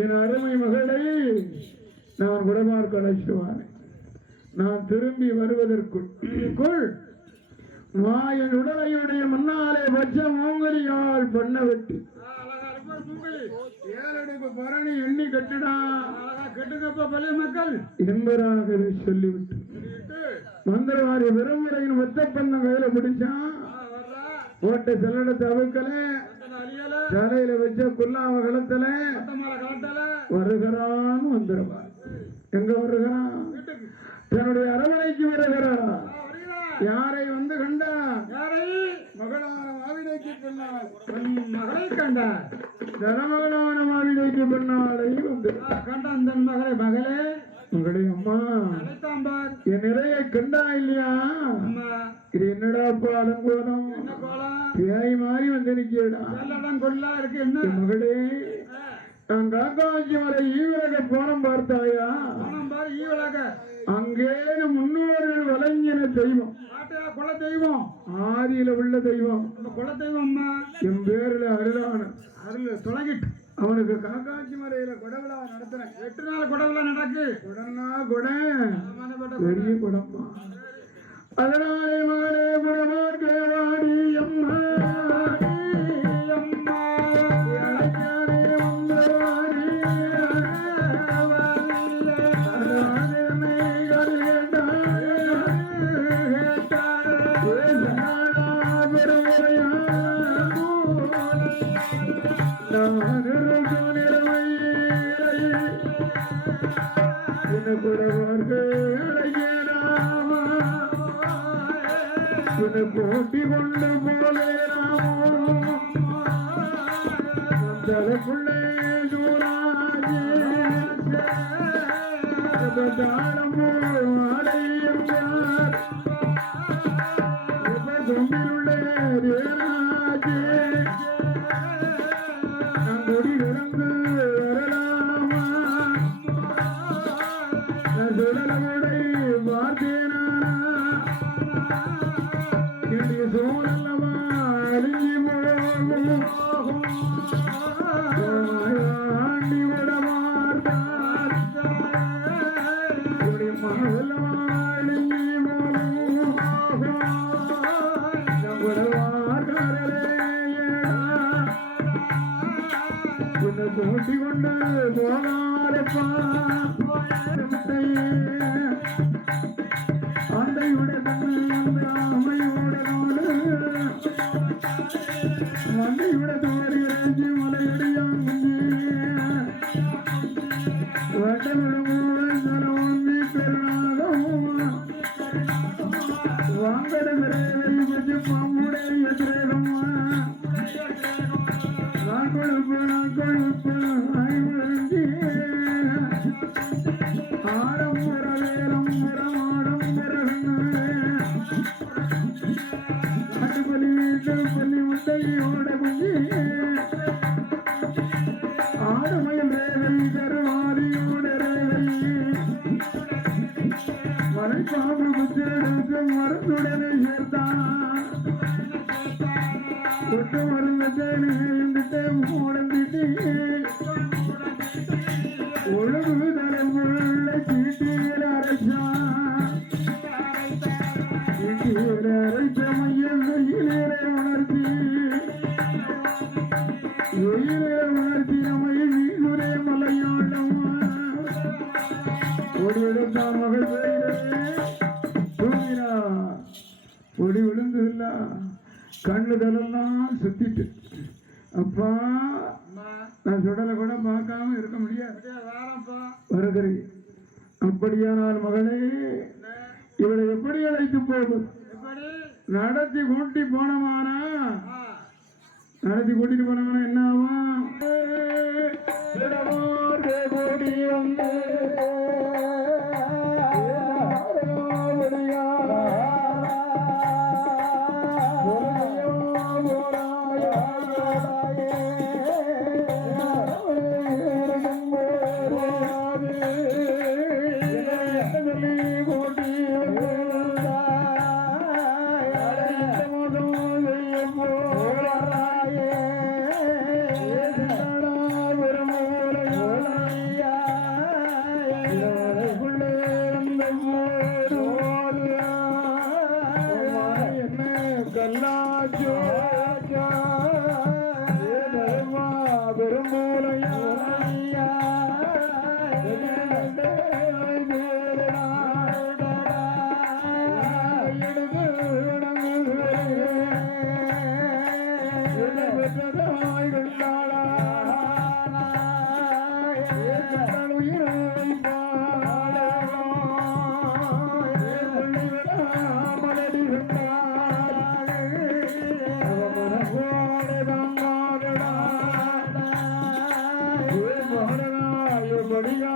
என் அருமை மகளை நான் குடமார்க்கு அழைச்சுவான். நான் திரும்பி வருவதற்குள் என் உடலையுடைய முன்னாலே பட்ச மூங்கலியால் பண்ண வெட்டு ஏழடுக்கு பரணி எண்ணி கட்டுடா கட்டுங்கப்பா பழைய மக்கள் என்பதாக சொல்லிவிட்டு மந்திரவாரி பெருமுறையின் ஒத்த பண்ண கையில பிடிச்சான். ஓட்ட செல்லடத்தை அவுக்கல தலையில வச்ச குல்லாவ களத்துல வருகிறான். வந்துருவார். எங்க வருகிறான்? தன்னுடைய அரவணைக்கு வருகிறான். யாரை வந்து கண்டா? யாரை? மகளான மாவிடைக்கு பின்னால் மகளை கண்டார். தனமகளான மாவிடைக்கு பின்னாலை வந்து கண்டான். தன் மகளை மகளே மகளே அம்மா என் நிறைய கண்டா இல்லையா? இது என்னடாப்பா அலங்கோலம் பேய் மாறி வந்து நிற்கிறா கொள்ளா இருக்கு. என்ன மகளே நான் காக்காட்சி மலை ஈவிலக போனம் பார்த்தாயா? ஈவிலக அங்கே முன்னோர்கள் வழங்கின தெய்வம் குல தெய்வம் ஆதியில உள்ள தெய்வம் குல தெய்வம் என் பேருல அருளான அருள் தொடங்கிட்டு அவனுக்கு காக்காட்சி மலையில கொடவிழா நடத்தின 8 நாள் கொடவிழா நடக்கு. குடன்னா குட பெரிய குடம்பா. அதனாலே மகளே குடமார்க்கே வாடி அம்மா போட்டி கொண்டு போலே தலைக்குள்ளே தூராஜே கொம்பிலுள்ளே ராஜே நங்குடி விளங்கு வரலாமா சுடலமுடை பார்த்தேனா சோழல்லவா அழிஞ்சி போகும் ஆண்டி விடமாட்டார் மகளவா அழிஞ்சி போகும் போட்டி கொண்டு போனாரப்பா அண்டையுட அம்மையோட மண்டையுட தோறி இறங்கி மலையடியாங்கி வட்டமிழமோடி பெருநாகம் வாங்கட விரைவில் பாம்புடைய திரேகம் நான் கொழுப்பு ஐவழங்கி ஆடம் வேலம் வரமாடம் பள்ளி முட்டையோட குஞ்சி ஆடுமயில் ரேவல் கருவாரியோட ரேவல் மலைப்பாம்பு புத்தெடுத்து மருந்துடனே சேர்த்தான். கொட்டு மருந்துட்டு மூடந்திட்டு ஒழுங்கு தலைமுள்ள ஈட்டியில் அரைச்சான் ஈட்டியில் அரைத்த மையம் வெயிலே உணர்த்தி வெயிலே உணர்த்தி நம்மை வீசுரே மலையாளம் ஒடி எடுத்தான் மகள் தூங்கினார் ஒடி விழுந்ததில்ல கண்ணு தலெல்லாம் சுத்திட்டு அப்பா நான் சுடலை கூட பார்க்காம இருக்க முடியாது வருகிறேன் அப்படியானால் மகளே இவளை எப்படி அழைத்து போகும் நடத்தி கூட்டி போனமானா நடத்தி கூட்டிட்டு போனவன என்ன ஆகும் கூடி வந்து படியா